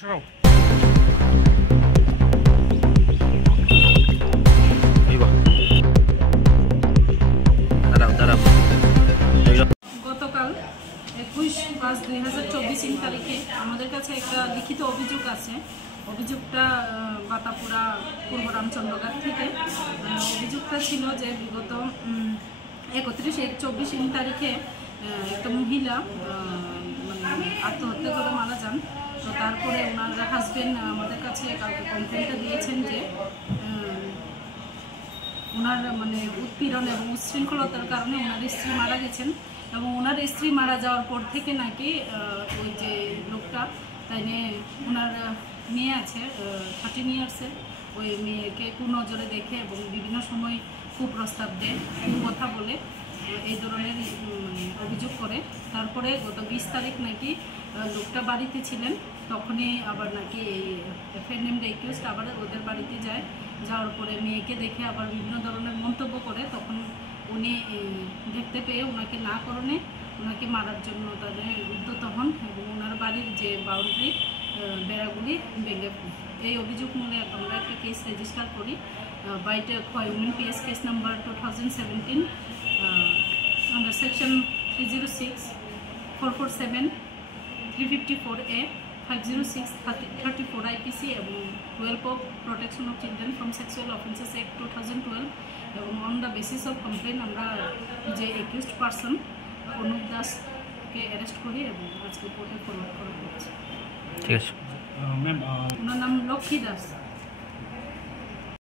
সরাও। গতকাল 21/5/2024 তারিখে আমাদের কাছে একটা লিখিত অভিযোগ আছে। অভিযোগটা বাতাপুরা পূর্ব রামচন্দ্রঘাট থেকে। অভিযোগটা ছিল যে বিগত 31/1/24 তারিখে একটা মহিলা মানে আত্মহত্যা করে মারা যান। তো তারপরে ওনার হাজব্যান্ড আমাদের কাছে কালকে কমপ্লেনটা দিয়েছেন যে ওনার মানে উৎপীড়ন এবং উচ্ছৃঙ্খলতার কারণে ওনার স্ত্রী মারা গেছেন এবং ওনার স্ত্রী মারা যাওয়ার পর থেকে নাকি ওই যে লোকটা তাই নিয়ে ওনার মেয়ে আছে 13 ইয়ার্সের, ওই মেয়েকে কুনজরে দেখে এবং বিভিন্ন সময় কুপ্রস্তাব দেয়, কথা বলে, এই ধরনের অভিযোগ করে। তারপরে গত 20 তারিখ নাকি লোকটা বাড়িতে ছিলেন, তখনই আবার নাকি এফআইআর নেমড অ্যাকিউজড আবার ওদের বাড়িতে যায়। যাওয়ার পরে মেয়েকে দেখে আবার বিভিন্ন ধরনের মন্তব্য করে। তখন উনি দেখতে পেয়ে ওনাকে না করণে ওনাকে মারার জন্য তাদের উদ্যত হন এবং ওনার বাড়ির যে বাউন্ডারি বেড়াগুলি ভেঙে। এই অভিযোগ মূলে আমরা একটা কেস রেজিস্টার করি বাইটে women PS case number 2017 under section 306, 447, 354A, 506, 34 IPC এবং 12 of Protection of Children from Sexual Offences Act 2012 এবং on the basis of complain আমরা যে অ্যাকিউজড পারসন অনুপ দাসকে অ্যারেস্ট করি এবং আজকে কোর্টে ফরওয়ার্ড করা হচ্ছে। ঠিক আছে ম্যাম, ওনার নাম লক্ষ্মী দাস।